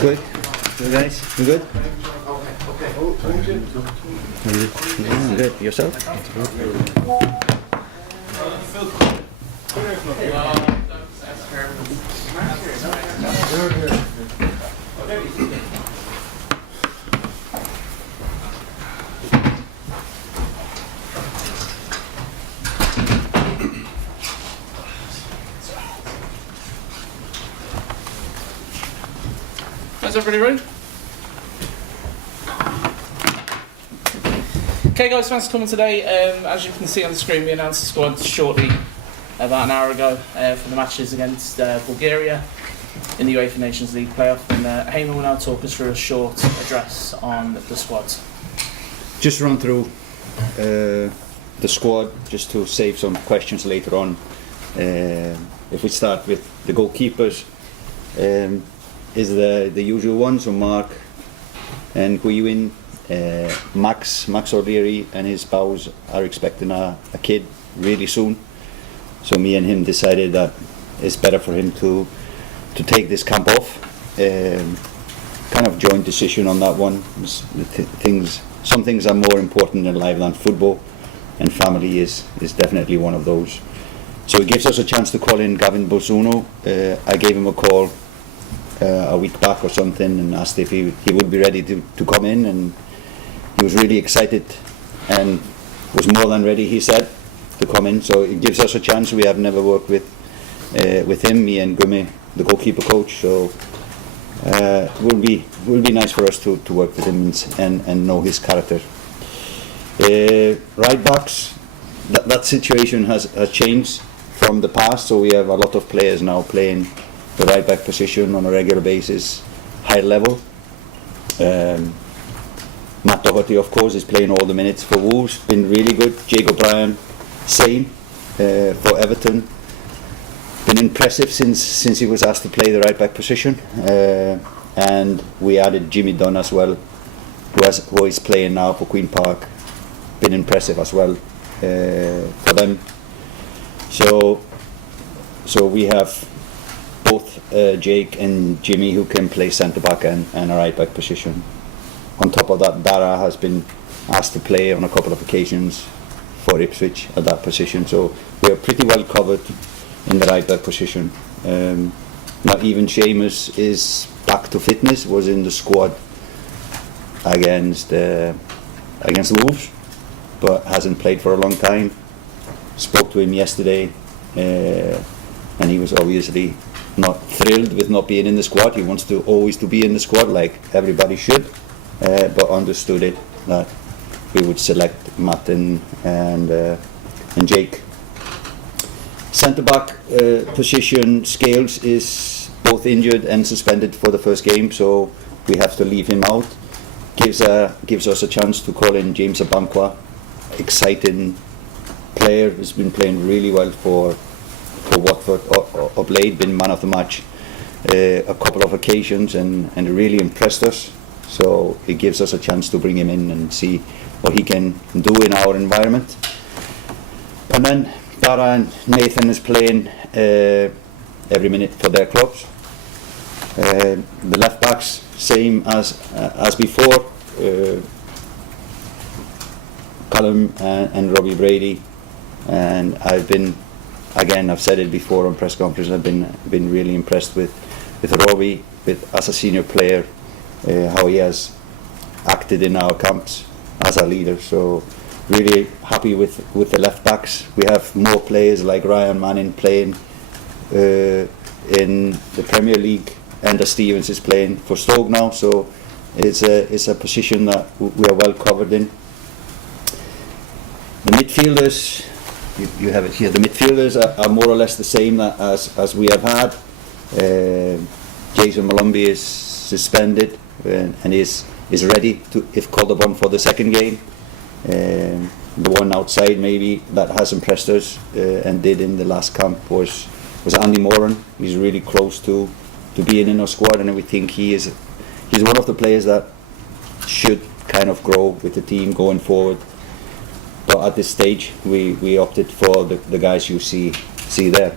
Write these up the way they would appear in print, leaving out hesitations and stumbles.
Good. You guys? You good? Good. Yourself? How's everybody ready? Okay guys, thanks for coming today. As you can see on the screen, we announced the squad shortly, about an hour ago, for the matches against Bulgaria in the UEFA Nations League Play-Offs, and Heimir will now talk us through a short address on the squads. Just run through the squad, just to save some questions later on. If we start with the goalkeepers, is the usual ones, so Mark and Guiwin, Max O'Leary and his spouse are expecting a kid really soon. So me and him decided that it's better for him to take this camp off. Kind of joint decision on that one. Some things are more important in life than football, and family is definitely one of those. So it gives us a chance to call in Gavin Bolsuno. I gave him a call a week back or something and asked if he would be ready to come in, and he was really excited and was more than ready, he said, to come in. So it gives us a chance. We have never worked with him, me and Gumi, the goalkeeper coach, so it will be nice for us to work with him and know his character. Right backs, that situation has changed from the past, so we have a lot of players now playing the right back position on a regular basis, high level. Matt Doherty, of course, is playing all the minutes for Wolves, been really good. Jake O'Brien, same for Everton. Been impressive since he was asked to play the right back position. And we added Jimmy Dunn as well, who is playing now for Queen Park. Been impressive as well for them. So we have both Jake and Jimmy who can play centre back and a right back position. On top of that, Dara has been asked to play on a couple of occasions for Ipswich at that position. So we are pretty well covered in the right back position. Not even Seamus is back to fitness, was in the squad against Wolves, but hasn't played for a long time. Spoke to him yesterday, and he was obviously not thrilled with not being in the squad. He wants to always to be in the squad, like everybody should, but understood it that we would select Matt and Jake. Centre back position, Scales is both injured and suspended for the first game, so we have to leave him out. Gives us a chance to call in James Abankwa, exciting player, has been playing really well for Watford of late, been man of the match a couple of occasions and really impressed us. So it gives us a chance to bring him in and see what he can do in our environment. And then Dara and Nathan is playing every minute for their clubs. The left backs, same as before. Callum and Robbie Brady, and I've said it before on press conferences, I've been really impressed with Robbie, as a senior player, how he has acted in our camps as a leader. So really happy with the left backs. We have more players like Ryan Manning playing in the Premier League. Enda Stevens is playing for Stoke now, so it's a position that we are well covered in. The midfielders, you have it here. The midfielders are more or less the same as we have had. Jason Malumbi is suspended and is ready to, if called upon for the second game. The one outside maybe that has impressed us and did in the last camp was Andy Moran. He's really close to being in our squad, and we think he's one of the players that should kind of grow with the team going forward. But at this stage, we opted for the guys you see there.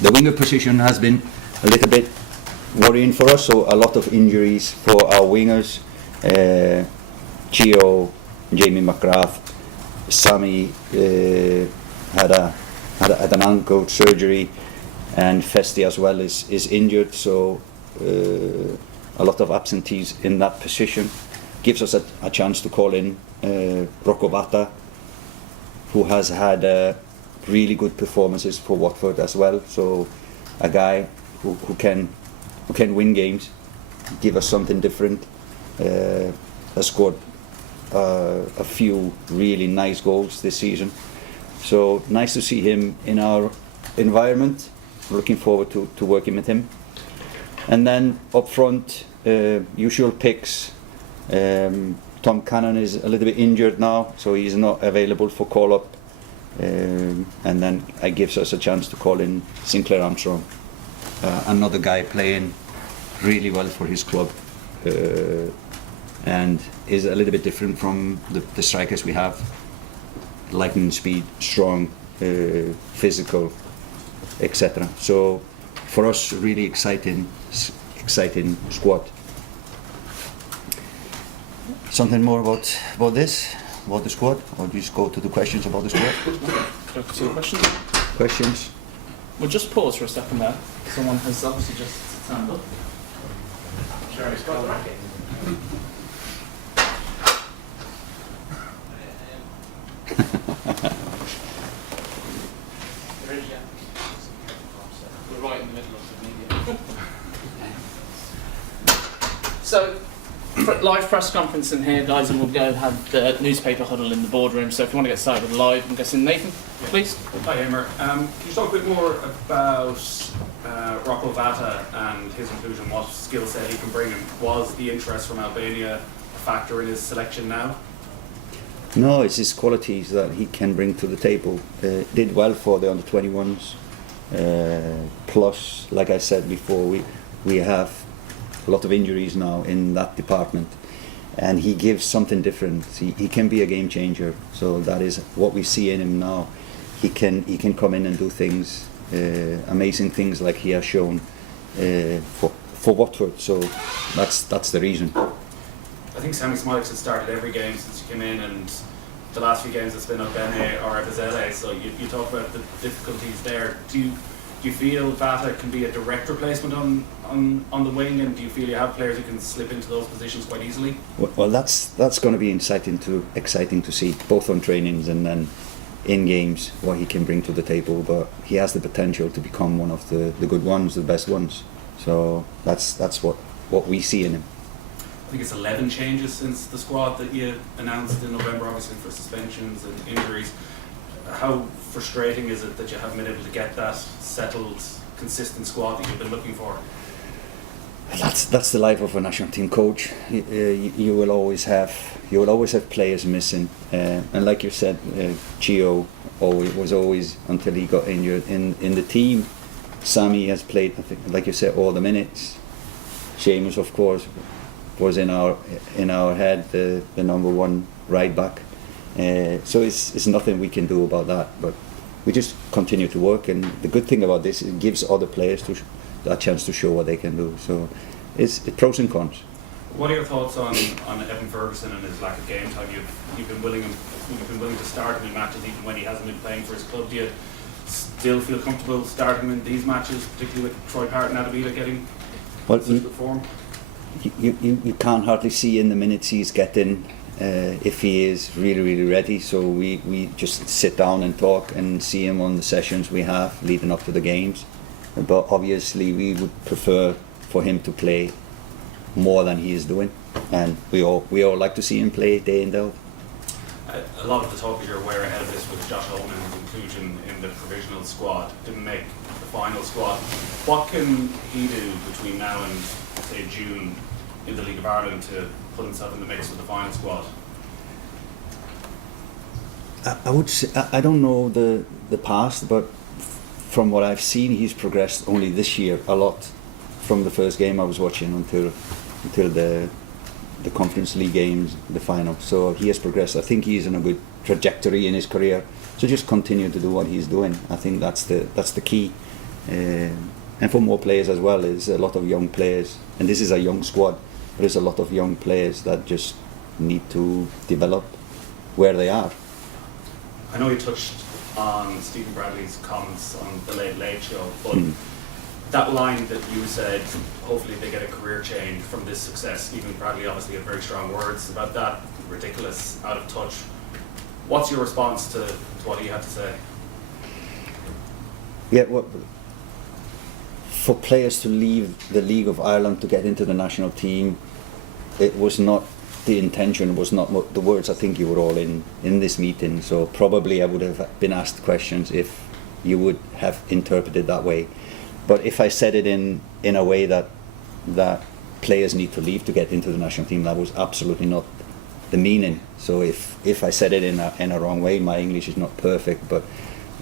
The winger position has been a little bit worrying for us. So a lot of injuries for our wingers. Gio, Jamie McGrath, Sammy had an ankle surgery, and Festi as well is injured. So a lot of absentees in that position. Gives us a chance to call in Rocco Vata, who has had really good performances for Watford as well. So a guy who can win games, give us something different. Has scored a few really nice goals this season. So nice to see him in our environment. Looking forward to working with him. And then up front, usual picks. Tom Cannon is a little bit injured now, so he's not available for call-up. And then it gives us a chance to call in Sinclair Armstrong, another guy playing really well for his club, and is a little bit different from the strikers we have. Lightning speed, strong, physical, etc. So for us, really exciting squad. Something more about this, about the squad, or do you just go to the questions about the squad? Go to the questions. Questions? We'll just pause for a second there. Someone has obviously just turned up. Sherry's got the racket. We're right in the middle of the media. So, live press conference in here, guys, and we'll go have the newspaper huddle in the boardroom. So if you want to get started with live, I'm guessing Nathan, please. Hi, Heimir. Can you talk a bit more about Rocco Vata and his inclusion, what skill set he can bring, and was the interest from Albania a factor in his selection now? No, it's his qualities that he can bring to the table. Did well for the under-21s. Plus, like I said before, we have a lot of injuries now in that department, and he gives something different. He can be a game changer. So that is what we see in him now. He can come in and do things, amazing things like he has shown for Watford. So that's the reason. I think Sammy Smileks has started every game since he came in, and the last few games it's been Albania or Ebazele. So you talk about the difficulties there. Do you feel Vata can be a direct replacement on the wing, and do you feel you have players who can slip into those positions quite easily? Well, that's going to be exciting to see, both on trainings and then in games, what he can bring to the table. But he has the potential to become one of the good ones, the best ones. So that's what we see in him. I think it's 11 changes since the squad that you announced in November, obviously for suspensions and injuries. How frustrating is it that you haven't been able to get that settled, consistent squad that you've been looking for? That's the life of a national team coach. You will always have players missing, and like you said, Gio was always, until he got injured in the team. Sammy has played, I think, like you said, all the minutes. Seamus, of course, was in our head the number one right back. So it's nothing we can do about that, but we just continue to work. And the good thing about this is it gives other players a chance to show what they can do. So it's pros and cons. What are your thoughts on Evan Ferguson and his lack of game time? You've been willing to start him in matches even when he hasn't been playing for his club. Do you still feel comfortable starting him in these matches, particularly with Troy Parton and Adabila getting such good form? You can't hardly see in the minutes he's getting if he is really ready. So we just sit down and talk and see him on the sessions we have leading up to the games. But obviously we would prefer for him to play more than he is doing, and we all like to see him play day in day out. A lot of the talk, as you're aware, ahead of this was Josh Holman's inclusion in the provisional squad. Didn't make the final squad. What can he do between now and say June in the League of Ireland to put himself in the mix with the final squad? I would say, I don't know the past, but from what I've seen, he's progressed only this year a lot from the first game I was watching until the Conference League games, the final. So he has progressed. I think he's in a good trajectory in his career. So just continue to do what he's doing. I think that's the key. And and for more players as well. There's a lot of young players, and this is a young squad, but there's a lot of young players that just need to develop where they are. I know you touched on Stephen Bradley's comments on the Late Late Show, but that line that you said, hopefully they get a career change from this success. Stephen Bradley obviously had very strong words about that, ridiculous, out of touch. What's your response to what he had to say? Yeah, well, for players to leave the League of Ireland to get into the national team, it was not the intention, was not the words. I think you were all in this meeting, so probably I would have been asked questions if you would have interpreted that way. But if I said it in a way that players need to leave to get into the national team, that was absolutely not the meaning. So if I said it in a wrong way, my English is not perfect, but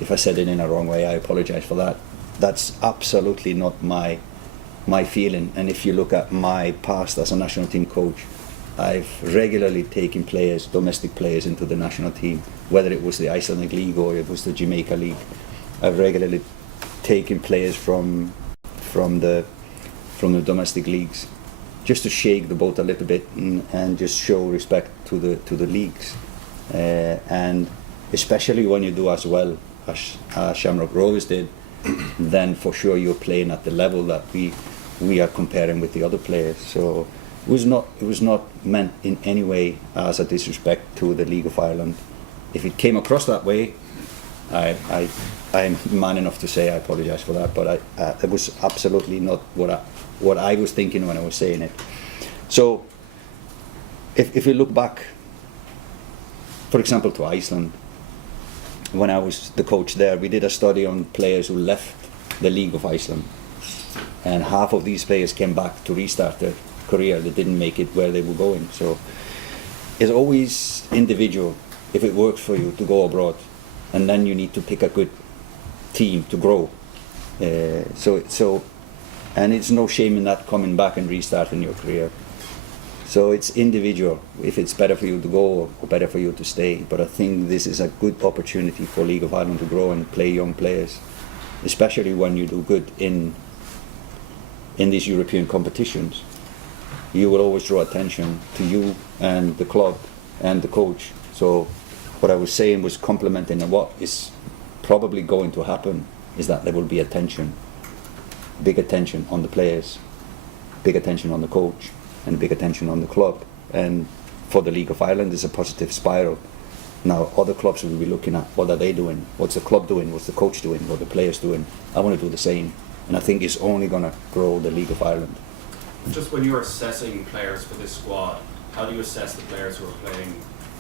if I said it in a wrong way, I apologize for that. That's absolutely not my feeling. And if you look at my past as a national team coach, I've regularly taken players, domestic players, into the national team, whether it was the Icelandic League or it was the Jamaica League. I've regularly taken players from the domestic leagues, just to shake the boat a little bit and just show respect to the leagues, and especially when you do as well as Shamrock Rovers did, then for sure you're playing at the level that we are comparing with the other players. So it was not meant in any way as a disrespect to the League of Ireland. If it came across that way, I'm man enough to say I apologise for that, but it was absolutely not what I was thinking when I was saying it. So if you look back, for example, to Iceland, when I was the coach there, we did a study on players who left the League of Iceland, and half of these players came back to restart their career. They didn't make it where they were going. So it's always individual. If it works for you to go abroad, and then you need to pick a good team to grow. And it's no shame in that, coming back and restarting your career. So it's individual, if it's better for you to go or better for you to stay. But I think this is a good opportunity for League of Ireland to grow and play young players, especially when you do good in these European competitions. You will always draw attention to you and the club and the coach. So what I was saying was complimenting, and what is probably going to happen is that there will be attention, big attention on the players, big attention on the coach, and big attention on the club. And for the League of Ireland, it's a positive spiral. Now other clubs will be looking at, what are they doing? What's the club doing? What's the coach doing? What are the players doing? I want to do the same. And I think it's only going to grow the League of Ireland. Just when you're assessing players for this squad, how do you assess the players who are playing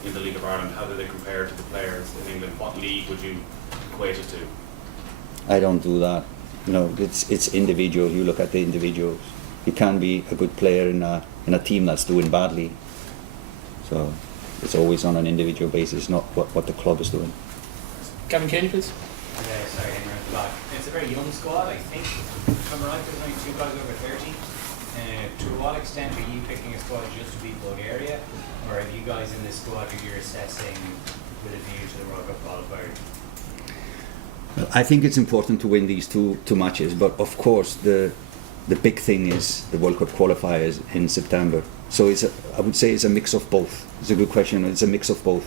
in the League of Ireland? How do they compare to the players in England? What league would you equate it to? I don't do that. No, it's individual. You look at the individuals. You can be a good player in a team that's doing badly. So it's always on an individual basis, not what the club is doing. Gavin Kearney, please. Sorry, Heimir at the back. It's a very young squad, I think. If I'm right, there's only 2 guys over 30. To what extent are you picking a squad just to beat Bulgaria, or are you guys in this squad who you're assessing with a view to the World Cup qualifier? Well, I think it's important to win these two matches, but of course the big thing is the World Cup qualifiers in September. So I would say it's a mix of both. It's a good question. It's a mix of both.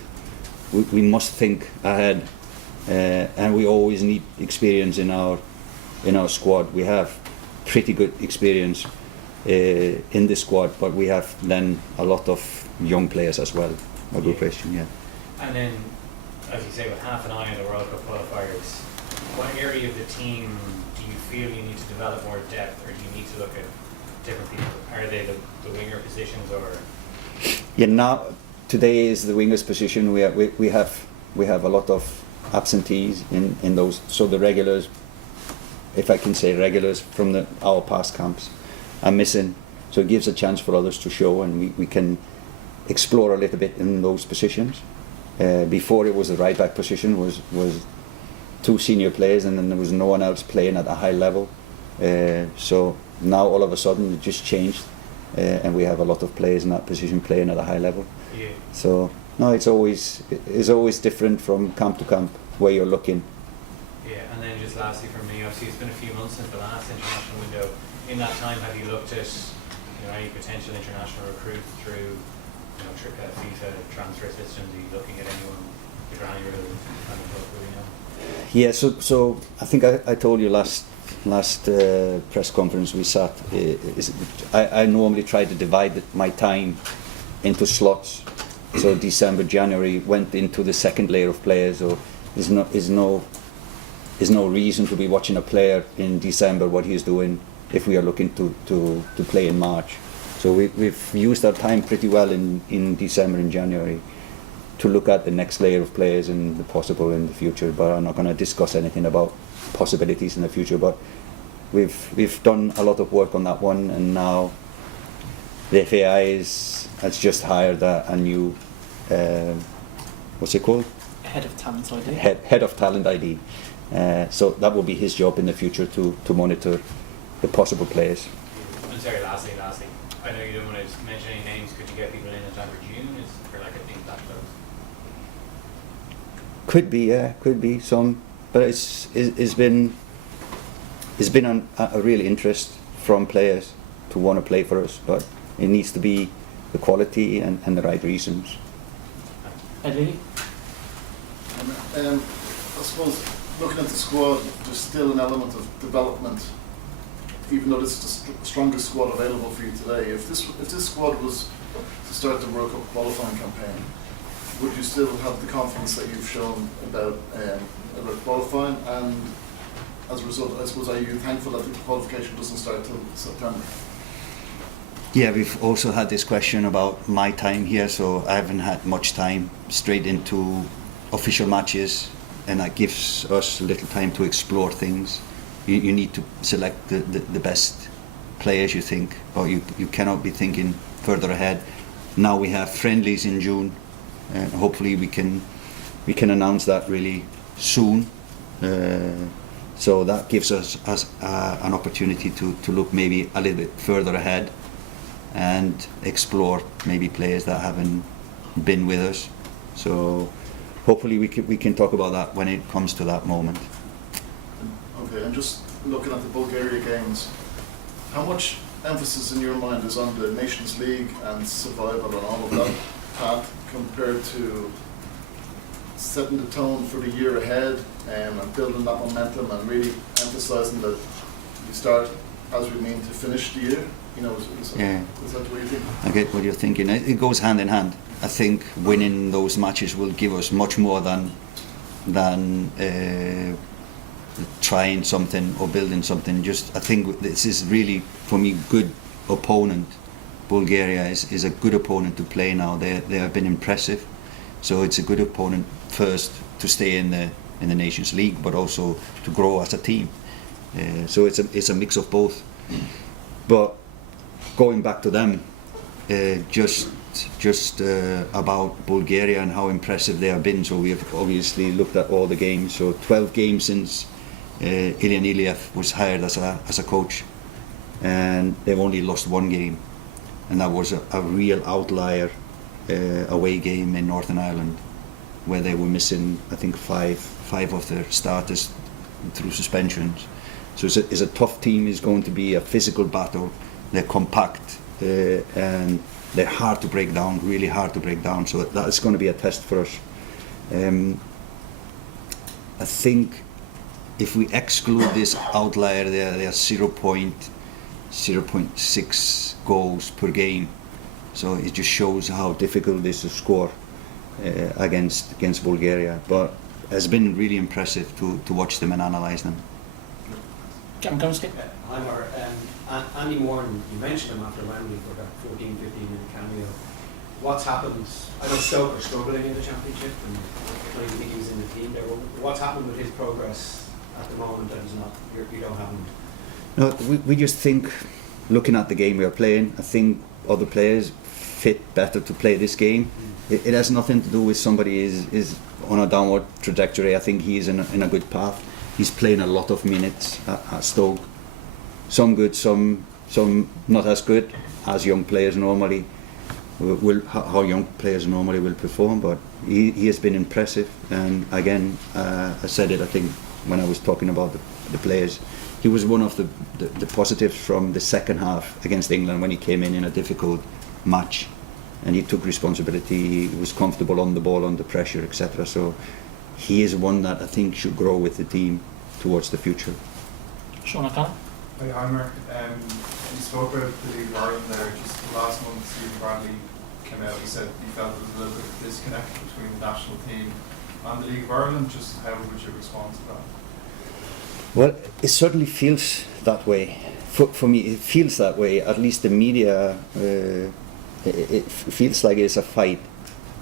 We must think ahead, and we always need experience in our squad. We have pretty good experience in this squad, but we have then a lot of young players as well. A good question, yeah. And then, as you say, with half an eye on the World Cup qualifiers, what area of the team do you feel you need to develop more depth, or do you need to look at different people? Are they the winger positions, or? Yeah, now today is the wingers position. We have a lot of absentees in those. So the regulars, if I can say regulars from our past camps, are missing. So it gives a chance for others to show, and we can explore a little bit in those positions. Before it was the right back position was 2 senior players, and then there was no one else playing at a high level. So now all of a sudden it just changed, and we have a lot of players in that position playing at a high level. Yeah. So no, it's always different from camp to camp where you're looking. Yeah, and then just just lastly from me, obviously it's been a few months since the last international window. In that time, have you looked at any potential international recruits through FIFA transfer systems? Are you looking at anyone? Is there any real kind of look really now? Yeah, so I think I told you last press conference we sat. I normally try to divide my time into slots. So December, January went into the second layer of players. So there's no reason to be watching a player in December what he's doing if we are looking to play in March. So we've used our time pretty well in December and January to look at the next layer of players and the possible in the future. But I'm not going to discuss anything about possibilities in the future. But we've done a lot of work on that one, and now the FAI has just hired a new what's it called? Head of Talent ID. Head of Talent ID. So that will be his job in the future to monitor the possible players. And sorry, lastly, I know you don't want to mention any names. Could you get people in time for June? Is there like a thing that close? Could be some, but it's been a real interest from players to want to play for us, but it needs to be the quality and the right reasons. Eddie? I suppose looking at the squad, there's still an element of development, even though this is the strongest squad available for you today. If this squad was to start the World Cup qualifying campaign, would you still have the confidence that you've shown about qualifying? And as a result, I suppose, are you thankful that the qualification doesn't start till September? Yeah, we've also had this question about my time here, so I haven't had much time straight into official matches, and that gives us a little time to explore things. You need to select the best players, you think, or you cannot be thinking further ahead. Now we have friendlies in June, and hopefully we can announce that really soon. So that gives us an opportunity to look maybe a little bit further ahead and explore maybe players that haven't been with us. So hopefully we can talk about that when it comes to that moment. Okay, and just looking at the Bulgaria games, how much emphasis in your mind is on the Nations League and survival and all of that path compared to setting the tone for the year ahead and building that momentum and really emphasising that you start as we mean to finish the year? Is that what you think? I get what you're thinking. It goes hand in hand. I think winning those matches will give us much more than trying something or building something. I think this is really, for me, good opponent. Bulgaria is a good opponent to play now. They have been impressive, so it's a good opponent first to stay in the Nations League, but also to grow as a team. So it's a mix of both. But going back to them, just about Bulgaria and how impressive they have been. So we have obviously looked at all the games. So 12 games since Ilyan Iliev was hired as a coach, and they've only lost one game, and that was a real outlier away game in Northern Ireland, where they were missing, I think, five of their starters through suspensions. So it's a tough team. It's going to be a physical battle. They're compact and they're hard to break down, really hard to break down. So that's going to be a test for us. I think if we exclude this outlier, they are 0.6 goals per game. So it just shows how difficult it is to score against Bulgaria. But it's been really impressive to watch them and analyse them. Heimir, Andy Moore, you mentioned him after Wembley for that 14-15 minute cameo. What's happened? I know Stoke are struggling in the Championship, and I don't even think he was in the team there. What's happened with his progress at the moment that he's not? You don't have him. No, we just think, looking at the game we are playing, I think other players fit better to play this game. It has nothing to do with somebody is on a downward trajectory. I think he's in a good path. He's playing a lot of minutes at Stoke. Some good, some not as good as young players normally how young players normally will perform. But he has been impressive. And again, I said it, I think when I was talking about the players. He was one of the positives from the second half against England when he came in a difficult match, and he took responsibility. He was comfortable on the ball, under pressure, etc. So he is one that I think should grow with the team towards the future. Sean O'Connor. Hi, Heimir. You spoke about the League of Ireland there. Just last month, Stephen Bradley came out. He said he felt there was a little bit of disconnect between the national team and the League of Ireland. Just how would you respond to that? Well, it certainly feels that way. For me, it feels that way. At least the media, it feels like it's a fight.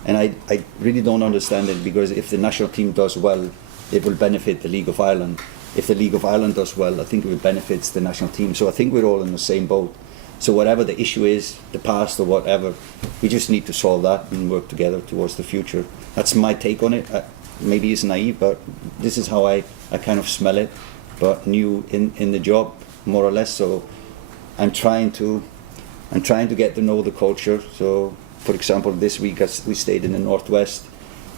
And I really don't understand it, because if the national team does well, it will benefit the League of Ireland. If the League of Ireland does well, I think it benefits the national team. So I think we're all in the same boat. So whatever the issue is, the past or whatever, we just need to solve that and work together towards the future. That's my take on it. Maybe it's naive, but this is how I kind of smell it. But new in the job, more or less. So I'm trying to get to know the culture. So, for example, this week we stayed in the Northwest,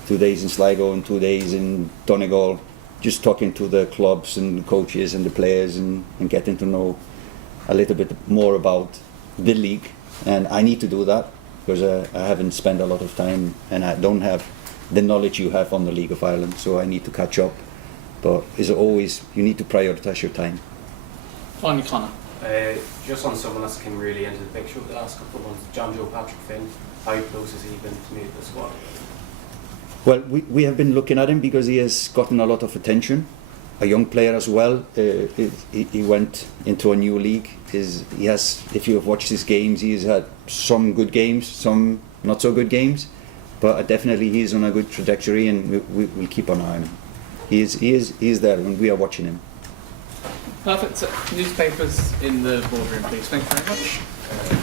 2 days in Sligo and 2 days in Donegal, just talking to the clubs and the coaches and the players and getting to know a little bit more about the league. And I need to do that because I haven't spent a lot of time and I don't have the knowledge you have on the League of Ireland, so I need to catch up. But as always, you need to prioritise your time. Finally, Connor. Just on someone that's came really into the picture over the last couple of months, John Joe Patrick Finn, how close has he been to meet the squad? Well, we have been looking at him because he has gotten a lot of attention. A young player as well. He went into a new league. He has, if you have watched his games, he's had some good games, some not so good games, but definitely he is on a good trajectory, and we'll keep an eye on him. He is there, and we are watching him. Perfect. Newspapers in the boardroom, please. Thank you very much.